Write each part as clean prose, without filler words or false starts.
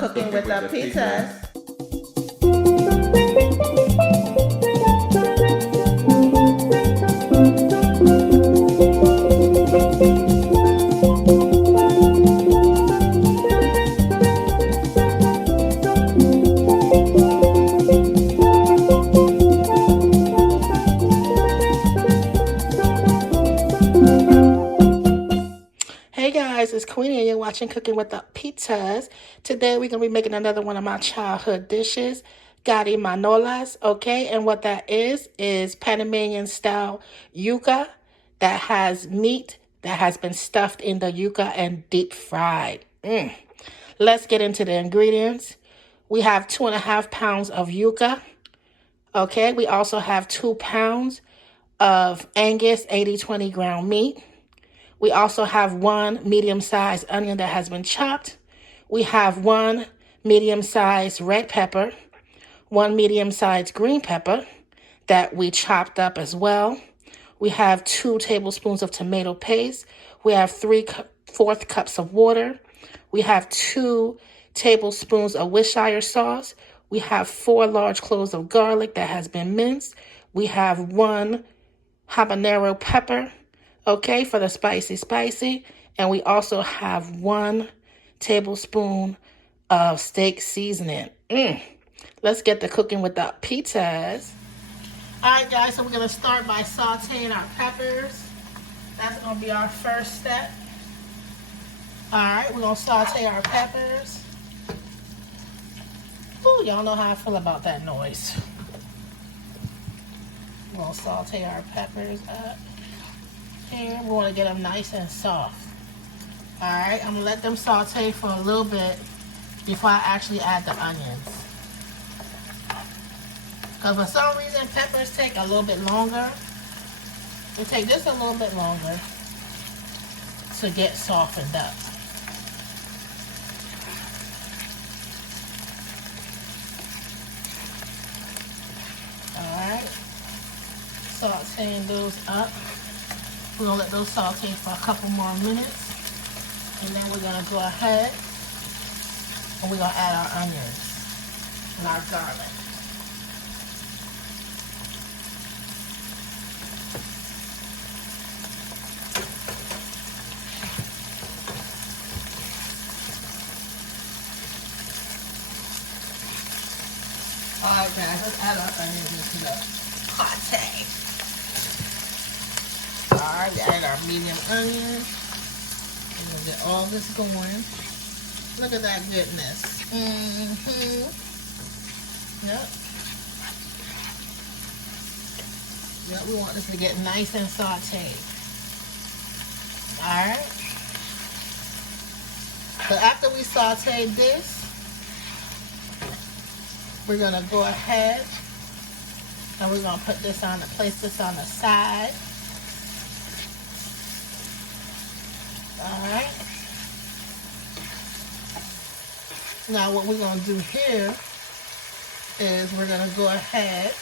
Cooking with the pizzas. Hey guys, it's Queenie and you're watching Cooking with the Pizzas. Today we're going to be making another one of my childhood dishes, Carimanolas, okay? And what that is Panamanian style yuca that has meat that has been stuffed in the yuca and deep fried. Let's get into the ingredients. We have 2.5 pounds of yuca, okay? We also have 2 pounds of Angus 80-20 ground meat. We also have 1 medium-sized onion that has been chopped. We have 1 medium-sized red pepper, 1 medium-sized green pepper that we chopped up as well. We have 2 tablespoons of tomato paste. We have 3/4 cups of water. We have 2 tablespoons of Worcestershire sauce. We have 4 large cloves of garlic that has been minced. We have 1 habanero pepper, okay, for the spicy. And we also have 1 tablespoon of steak seasoning. Let's get to cooking with the pizzas. All right, guys, so we're going to start by sauteing our peppers. That's going to be our first step. All right, we're going to saute our peppers. Ooh, y'all know how I feel about that noise. We're going to saute our peppers up. Here, we want to get them nice and soft. Alright, I'm going to let them saute for a little bit before I actually add the onions. Because for some reason, peppers take a little bit longer. They take just a little bit longer to get softened up. Alright, sauteing those up. We're going to let those saute for a couple more minutes. And then we're going to go ahead and we're going to add our onions and our garlic. Alright guys, let's add our onions into the pate. Alright, we added our medium onion. We're going to get all this going. Look at that goodness. Yep, we want this to get nice and sauteed. Alright. So after we sauteed this, we're going to go ahead and we're going to place this on the side. Alright. Now what we're going to do here is we're going to go ahead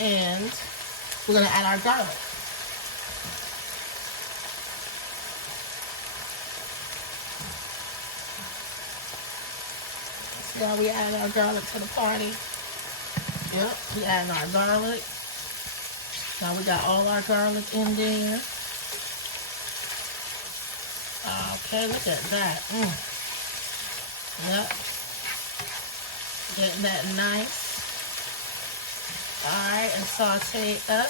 and we're going to add our garlic. See how we add our garlic to the party? Yep, we add our garlic. Now we got all our garlic in there. Okay, look at that. Yep. Getting that nice. Alright, and saute it up.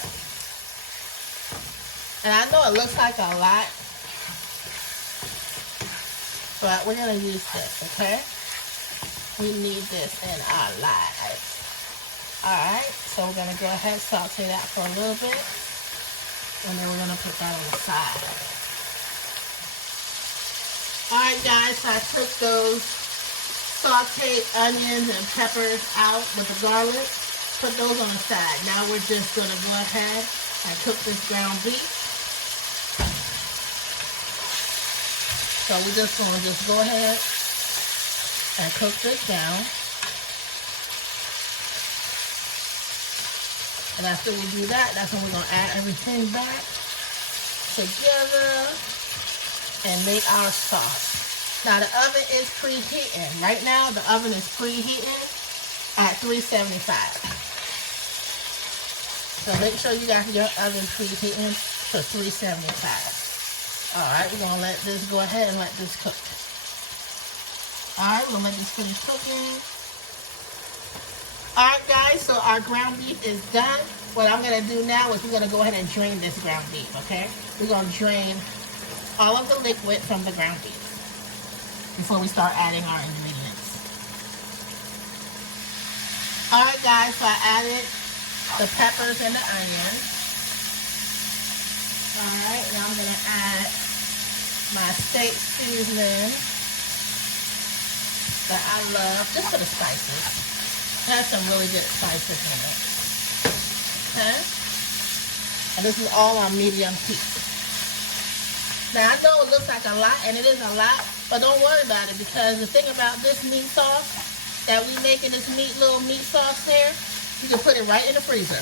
And I know it looks like a lot, but we're going to use this, okay? We need this in our lives. Alright, so we're going to go ahead and saute that for a little bit. And then we're going to put that on the side. Alright guys, so I took those sauteed onions and peppers out with the garlic. Put those on the side. Now we're just going to go ahead and cook this ground beef. So we're just going to go ahead and cook this down. And after we do that, that's when we're going to add everything back together and make our sauce. Now the oven is preheating. Right now the oven is preheating at 375. So make sure you got your oven preheating to 375. Alright, we're gonna let this go ahead and let this cook. Alright, we're gonna let this finish cooking. Alright guys, so our ground beef is done. What I'm gonna do now is we're gonna go ahead and drain this ground beef, okay? We're gonna drain all of the liquid from the ground beef before we start adding our ingredients. Alright guys, so I added the peppers and the onions. Alright, now I'm going to add my steak seasoning that I love, just for the spices. It has some really good spices in it. Okay? And this is all on medium heat. Now I know it looks like a lot, and it is a lot, but don't worry about it, because the thing about this meat sauce that we make in this little meat sauce there, you can put it right in the freezer.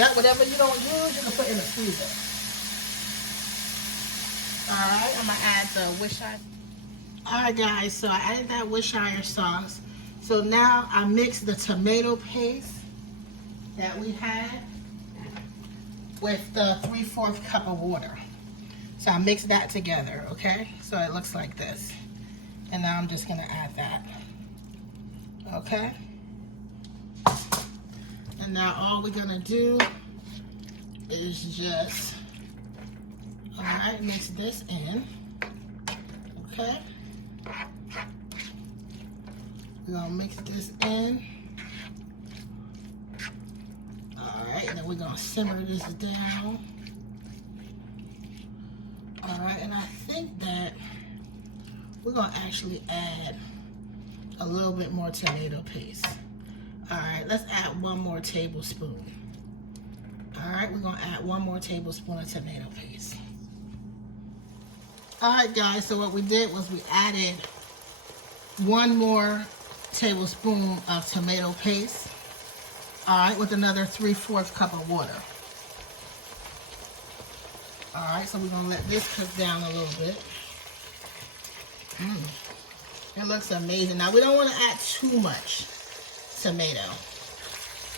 Yep, whatever you don't use, you can put in the freezer. Alright, I'm going to add the Worcestershire. Alright guys, so I added that Worcestershire sauce. So now I mix the tomato paste that we had with the 3/4 cup of water. So I mix that together, okay? So it looks like this. And now I'm just going to add that. Okay? And now all we're going to do is just, alright, mix this in. Okay? We're going to mix this in. Alright, and then we're going to simmer this down. Alright, and I think that we're going to actually add a little bit more tomato paste. Alright, let's add 1 more tablespoon. Alright, we're going to add 1 more tablespoon of tomato paste. Alright guys, so what we did was we added 1 more tablespoon of tomato paste. Alright, with another 3/4 cup of water. Alright, so we're going to let this cook down a little bit. It looks amazing. Now we don't want to add too much tomato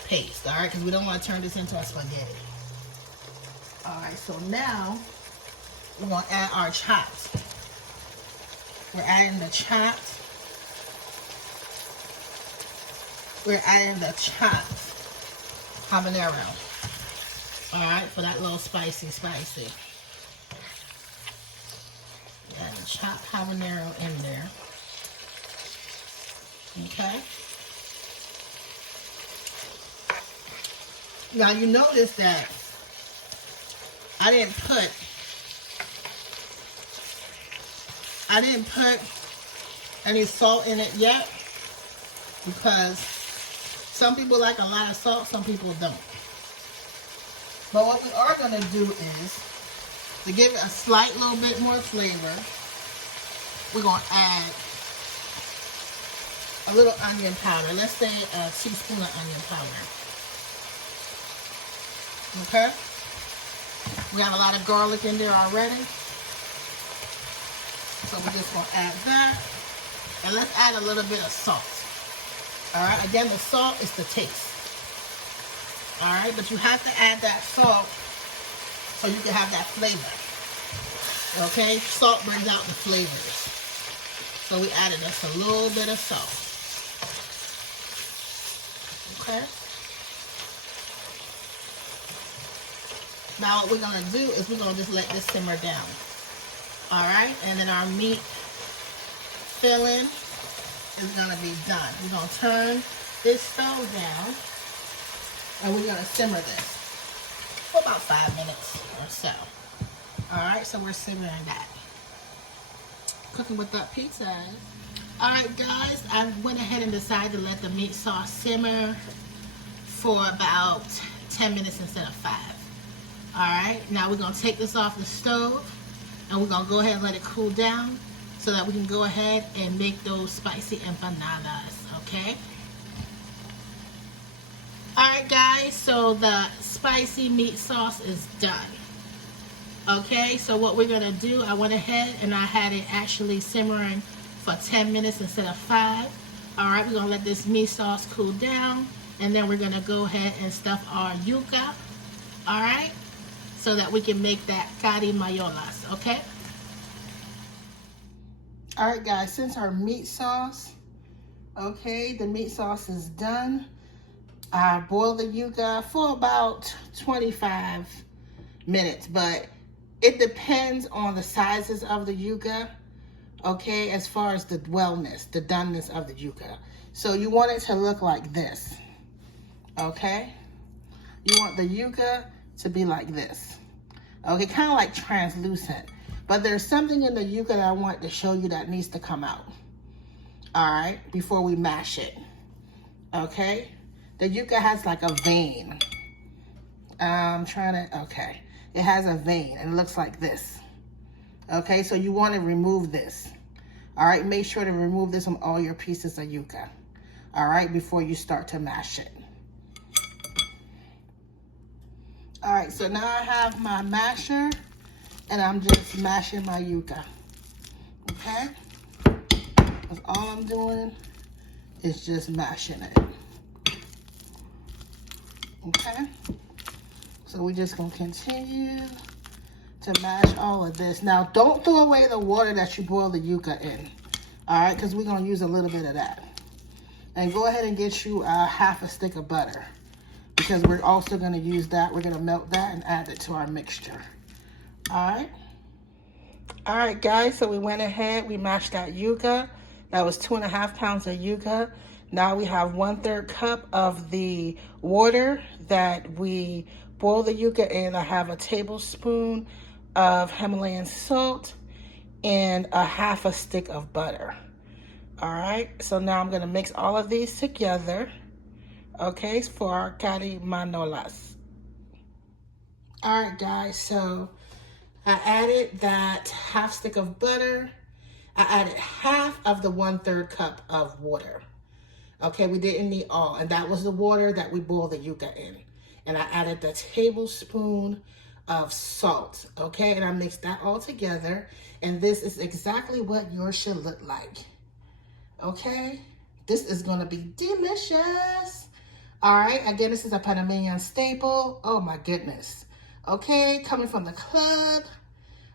paste, alright, because we don't want to turn this into a spaghetti. Alright, so now we're going to add our chopped. We're adding the chopped. We're adding the chopped habanero. Alright, for that little spicy. Add the chopped habanero in there. Okay. Now you notice that I didn't put any salt in it yet, because some people like a lot of salt, some people don't. But what we are going to do is, to give it a slight little bit more flavor, we're going to add a little onion powder. Let's say a teaspoon of onion powder. Okay? We have a lot of garlic in there already. So we're just going to add that. And let's add a little bit of salt. Alright, again, the salt is the taste. Alright, but you have to add that salt so you can have that flavor. Okay, salt brings out the flavors. So we added just a little bit of salt. Okay. Now what we're going to do is we're going to just let this simmer down. Alright, and then our meat filling is going to be done. We're going to turn this stove down and we're going to simmer this for about 5 minutes or so. Alright, so we're simmering that. Cooking with the pizza. Alright guys, I went ahead and decided to let the meat sauce simmer for about 10 minutes instead of 5. Alright, now we're going to take this off the stove and we're going to go ahead and let it cool down so that we can go ahead and make those spicy empanadas, okay? Alright guys, so the spicy meat sauce is done. Okay, so what we're gonna do, I went ahead and I had it actually simmering for 10 minutes instead of 5. All right, we're gonna let this meat sauce cool down, and then we're gonna go ahead and stuff our yuca, all right, so that we can make that carimañolas, okay? All right, guys, since our meat sauce, okay, the meat sauce is done, I boiled the yuca for about 25 minutes, but it depends on the sizes of the yuca, okay, as far as the wellness, the doneness of the yuca. So you want it to look like this, okay? You want the yuca to be like this, okay, kind of like translucent. But there's something in the yuca that I want to show you that needs to come out, all right, before we mash it, okay? The yuca has like a vein. Okay. It has a vein and it looks like this. Okay, so you want to remove this. All right, make sure to remove this from all your pieces of yuca. All right, before you start to mash it. All right, so now I have my masher and I'm just mashing my yuca. Okay, that's all I'm doing is just mashing it. Okay. So we're just gonna continue to mash all of this. Now, don't throw away the water that you boiled the yuca in, all right? Because we're gonna use a little bit of that. And go ahead and get you half a stick of butter because we're also gonna use that. We're gonna melt that and add it to our mixture, all right? All right, guys, so we went ahead, we mashed that yuca. That was 2.5 pounds of yuca. Now we have 1/3 cup of the water that we boil the yuca in. I have a tablespoon of Himalayan salt and a half a stick of butter. All right, so now I'm gonna mix all of these together, okay, for our carimañolas. All right, guys, so I added that half stick of butter. I added half of the 1/3 cup of water. Okay, we didn't need all, and that was the water that we boiled the yuca in. And I added the tablespoon of salt, okay? And I mixed that all together, and this is exactly what yours should look like, okay? This is gonna be delicious. All right, again, this is a Panamanian staple. Oh my goodness. Okay, coming from the club.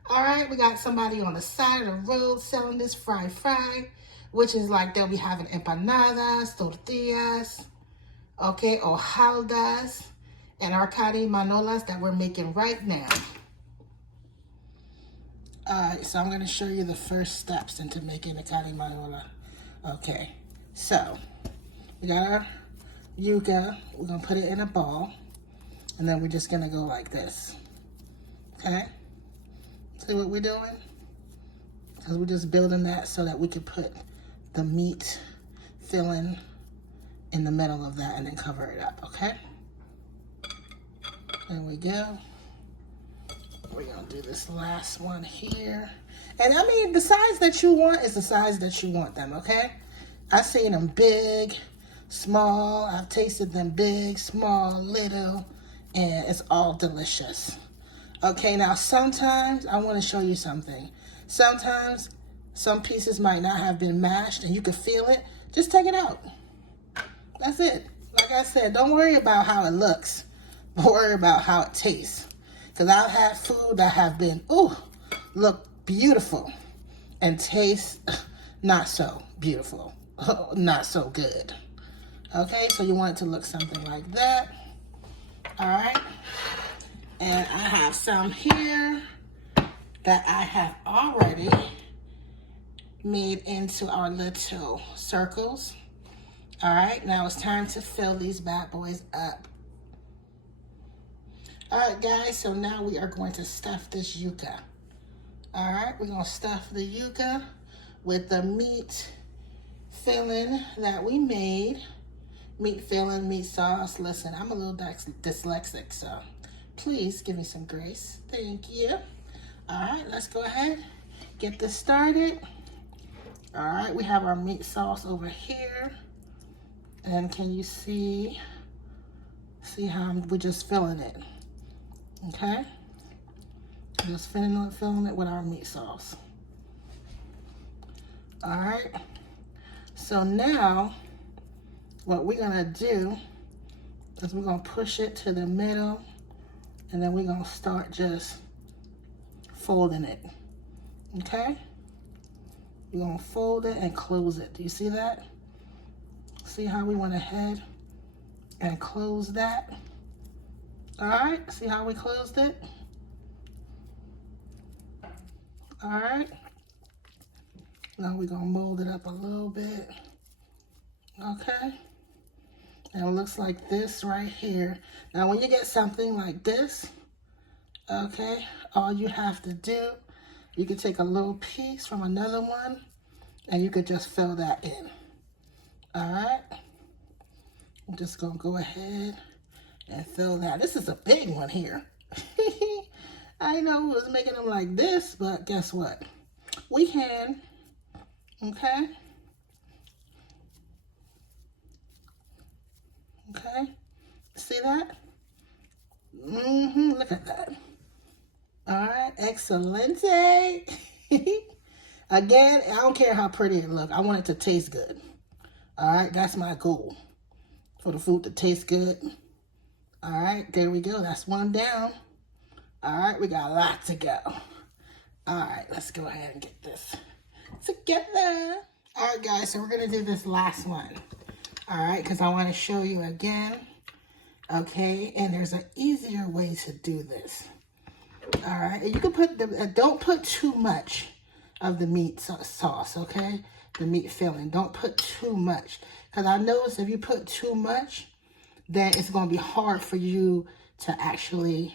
All right, we got somebody on the side of the road selling this fry, which is like they'll be having empanadas, tortillas, okay, hojaldas, and our carimañolas that we're making right now. All right, so I'm gonna show you the first steps into making a carimañola. Okay, so we got our yuca. We're gonna put it in a ball, and then we're just gonna go like this, okay? See what we're doing? Because we're just building that so that we can put the meat filling in the middle of that and then cover it up, okay? There we go. We're gonna do this last one here. And I mean, the size that you want is the size that you want them, okay? I've seen them big, small. I've tasted them big, small, little, and it's all delicious. Okay, now sometimes I want to show you something. Sometimes some pieces might not have been mashed and you can feel it. Just take it out. That's it. Like I said, don't worry about how it looks, but worry about how it tastes. Because I've had food that have been, look beautiful and taste not so beautiful, not so good. Okay, so you want it to look something like that. All right. And I have some here that I have already made into our little circles. All right, now it's time to fill these bad boys up. All right, guys, so now we are going to stuff this yuca. All right, we're gonna stuff the yuca with the meat filling that we made. Meat filling, meat sauce. Listen, I'm a little dyslexic, so please give me some grace. Thank you. All right, let's go ahead, get this started. All right, we have our meat sauce over here. And can you see how we're just filling it? Okay. Just filling it with our meat sauce. All right. So now, what we're gonna do is we're gonna push it to the middle, and then we're gonna start just folding it. Okay? You're gonna fold it and close it. Do you see that? See how we went ahead and closed that? All right, see how we closed it? All right. Now we're gonna mold it up a little bit. Okay. And it looks like this right here. Now when you get something like this, okay, all you have to do, you can take a little piece from another one and you could just fill that in. All right. I'm just gonna go ahead and fill that. This is a big one here. I know who was making them like this, but guess what? We can, okay? Okay, see that? Look at that. All right, excelente. Again, I don't care how pretty it looks. I want it to taste good. All right, that's my goal, for the food to taste good. All right, there we go. That's one down. All right, we got a lot to go. All right, let's go ahead and get this together. All right, guys, so we're going to do this last one. All right, because I want to show you again. Okay, and there's an easier way to do this. All right, and you can put don't put too much of the meat sauce, okay? The meat filling. Don't put too much. Because I noticed if you put too much, then it's going to be hard for you to actually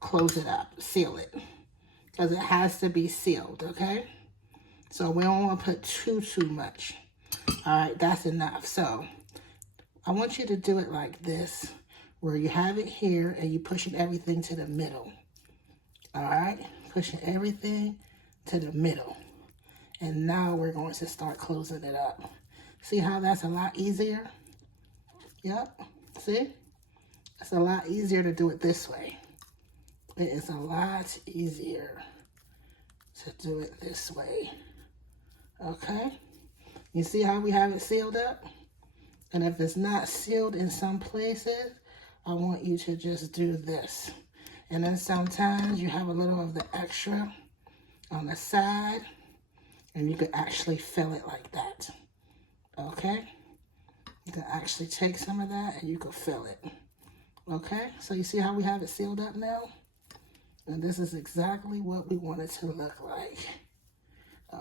close it up, seal it. Because it has to be sealed, okay? So we don't want to put too much. All right, that's enough. So I want you to do it like this, where you have it here and you're pushing everything to the middle. All right, pushing everything to the middle. And now we're going to start closing it up. See how that's a lot easier? Yep, see? It's a lot easier to do it this way. It is a lot easier to do it this way. Okay? You see how we have it sealed up? And if it's not sealed in some places, I want you to just do this. And then sometimes you have a little of the extra on the side, and you could actually fill it like that. Okay? You can actually take some of that and you could fill it. Okay? So you see how we have it sealed up now? And this is exactly what we want it to look like.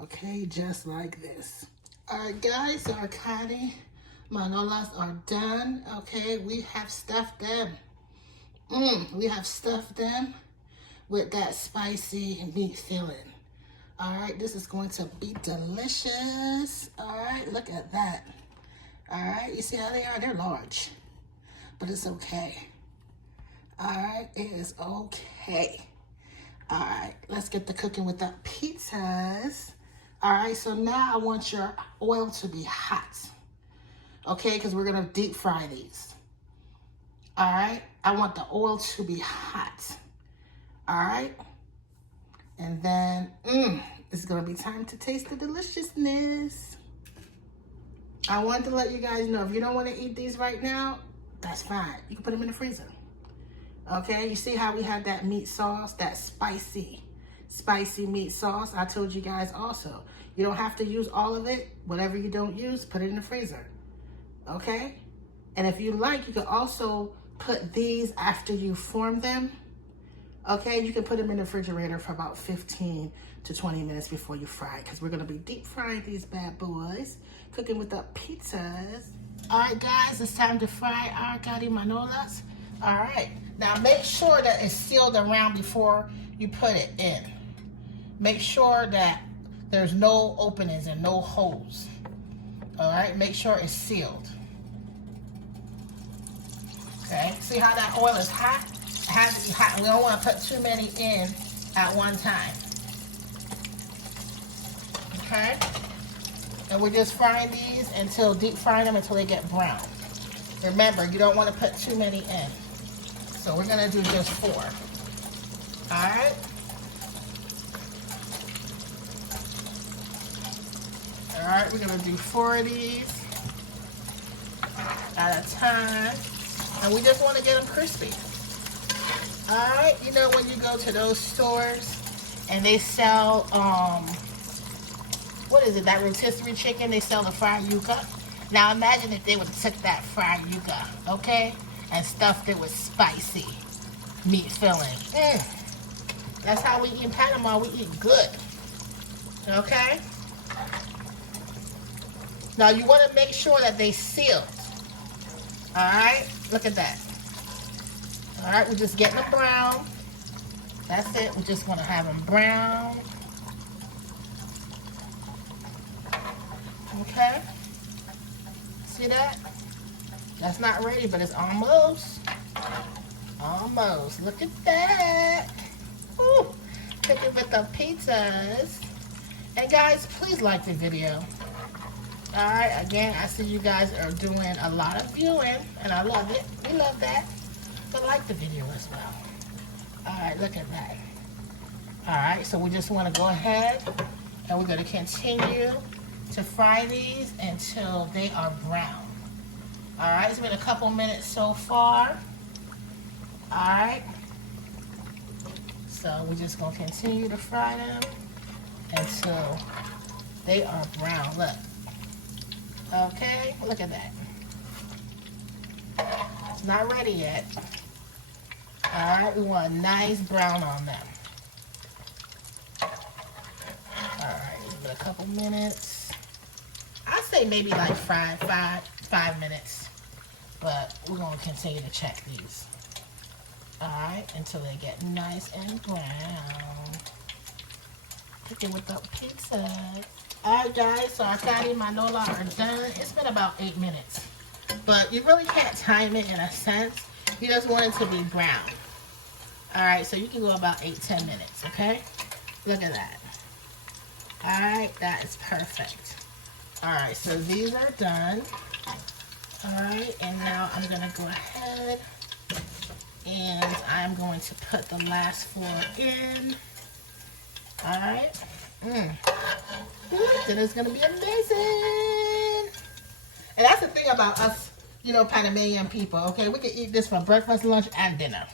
Okay, just like this. All right, guys, so our carimañolas are done. Okay, we have stuffed them. We have stuffed them with that spicy meat filling. All right, this is going to be delicious. All right, look at that. All right, you see how they are? They're large, but it's okay. All right, it is okay. All right, let's get to cooking with the pizzas. All right, so now I want your oil to be hot. Okay, because we're going to deep fry these. All right, I want the oil to be hot. All right, and then it's going to be time to taste the deliciousness. I want to let you guys know, if you don't want to eat these right now, that's fine. You can put them in the freezer. Okay, you see how we have that meat sauce, that spicy meat sauce? I told you guys also, you don't have to use all of it. Whatever you don't use, put it in the freezer. Okay? And if you like, you can also put these after you form them. Okay, you can put them in the refrigerator for about 15 to 20 minutes before you fry, because we're going to be deep frying these bad boys, cooking with the pizzas. All right, guys, it's time to fry our carimañolas. All right, now make sure that it's sealed around before you put it in. Make sure that there's no openings and no holes. All right, make sure it's sealed. Okay, see how that oil is hot? It has to be hot. We don't want to put too many in at one time. Okay, and we're just frying these until, deep frying them until they get brown. Remember, you don't want to put too many in. So we're going to do just 4. All right. All right, we're gonna do 4 of these at a time. And we just wanna get them crispy. All right, you know when you go to those stores and they sell, what is it, that rotisserie chicken, they sell the fried yuca. Now imagine if they would have took that fried yuca, okay, and stuffed it with spicy meat filling. That's how we eat in Panama, we eat good, okay? Now you wanna make sure that they sealed, all right? Look at that. All right, we're just getting them brown. That's it, we just wanna have them brown. Okay, see that? That's not ready, but it's almost. Almost, look at that. Woo. Cooking with the pizzas. And guys, please like the video. All right, again, I see you guys are doing a lot of viewing, and I love it. We love that. But like the video as well. All right, look at that. All right, so we just want to go ahead and we're going to continue to fry these until they are brown. All right, it's been a couple minutes so far. All right, so we're just going to continue to fry them until they are brown. Look. Okay, look at that. It's not ready yet. All right, we want a nice brown on them. All right, it's been a couple minutes. I'd say maybe like five minutes, but we're going to continue to check these. All right, until they get nice and brown. Cooking with the pizza. All right, guys, so our carimañolas are done. It's been about 8 minutes, but you really can't time it in a sense. You just want it to be brown. All right, so you can go about 8-10 minutes, okay? Look at that. All right, that is perfect. All right, so these are done. All right, and now I'm gonna go ahead and I'm going to put the last 4 in. All right. Dinner's gonna be amazing. And that's the thing about us, you know, Panamanian people, okay? We can eat this for breakfast, lunch, and dinner.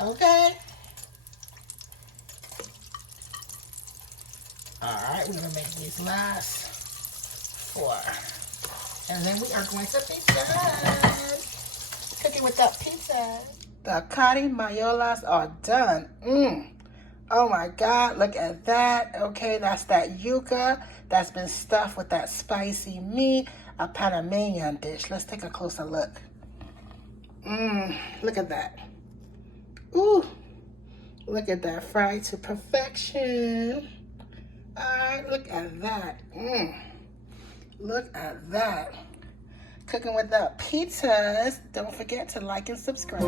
Okay? Alright, we're gonna make these last 4. And then we are going to be done. Cooking with that pizza. The carimañolas are done. Oh my God, look at that. Okay, that's that yuca that's been stuffed with that spicy meat, a Panamanian dish. Let's take a closer look. Look at that. Ooh, look at that, fried to perfection. All right, look at that. Look at that. Cooking with the pizzas. Don't forget to like and subscribe.